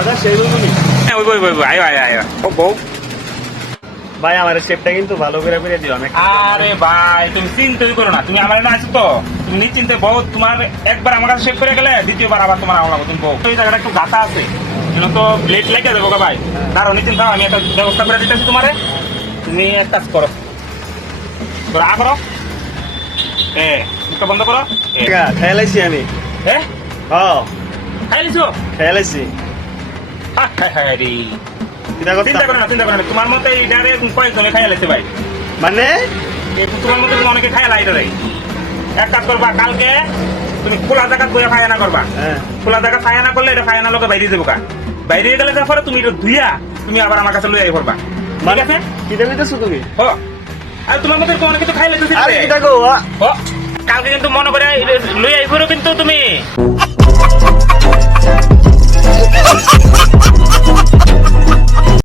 দাদা সেই বলবি হ্যাঁ ওই আয় আয় আয় ও বউ ভাই আমার শেপটা কিন্তু ভালো করে করে দিও আমি আরে ভাই তুমি চিন্তাই করো না তুমি আমার না আছো তো তুমি নিশ্চিন্তে বউ তোমার একবার আমার কাছে শেভ করে গেলে দ্বিতীয়বার আবার তোমার আমার তুমি বউ এই জায়গাটা একটু গাছা আছে যেন তো ব্লেড লেগে যাবো ভাই দাঁড়ো নিশ্চিন্ত আমি একটা ব্যবস্থা করে দিতেছি তোমারে তুমি এক কাজ করো তোরা করো মুখটা বন্ধ করো খেয়ালাইছি আমি হ্যাঁ হ্যাঁ খাই লিছো খেয়ালাইছি চিন্তা করো না তোমার মতো এই ডারে কয়েকজনে খাই লাগছে ভাই মানে তোমার মতো তুমি অনেকে খাই লাই রে এক কাজ করবা কালকে তুমি খোলা জায়গা বইয়া ফায়ানা করবা খোলা জায়গা ফায়ানা করলে এটা ফায়ানা লোকে বাইরে যাবো কা বাইরে গেলে যাওয়ার পরে তুমি এটা ধুইয়া তুমি আবার আমার কাছে লইয়া পড়বা ঠিক আছে কি দেবিতেছো তুমি ও আর তোমার মতো অনেক কিছু খাই লাগছে আরে কি দেখো কালকে কিন্তু মনে করে লইয়া আইবো কিন্তু তুমি